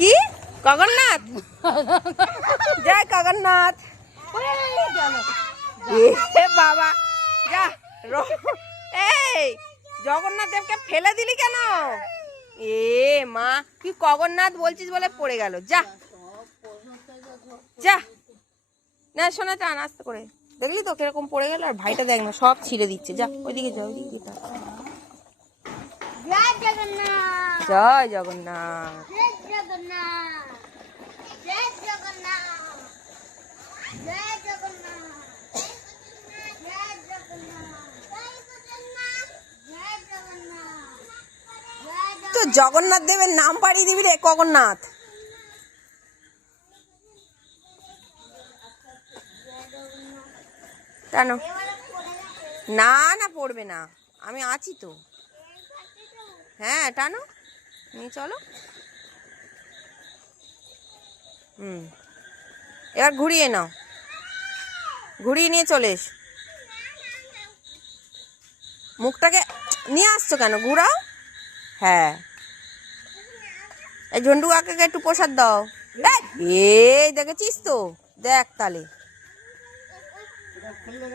কি জগন্নাথ? জয় জগন্নাথ। বাবা যা। এই জগন্নাথ দেবকে ফেলে দিলি কেন? এ মা, তুই জগন্নাথ বলছিস বলে পড়ে গেল। যা যা না, শোনা টান আস্তে করে। দেখলি তো কিরকম পড়ে গেল। আর ভাইটা দেখ না, সব ছিঁড়ে দিচ্ছে। যা ওইদিকে যা, ওইদিকে যা। জয় জগন্নাথ। জয় জগন্নাথ। জয় জগন্নাথ। জয় জগন্নাথ। জয় জগন্নাথ। জয় জগন্নাথ। তো জগন্নাথ দেবের নাম পাড়িয়ে দিবি রে জগন্নাথ। টানো। না না, পড়বে না, আমি আছি তো। হ্যাঁ টানো, নিয়ে চলো। এবার ঘুরিয়ে নাও, ঘুরিয়ে নিয়ে চলে এস। মুখটাকে নিয়ে আসছো কেন? ঘুরাও। হ্যাঁ, এই ঝন্টু কাকাকে একটু প্রসাদ দাও। এই দেখেছিস তো, দেখ তালে।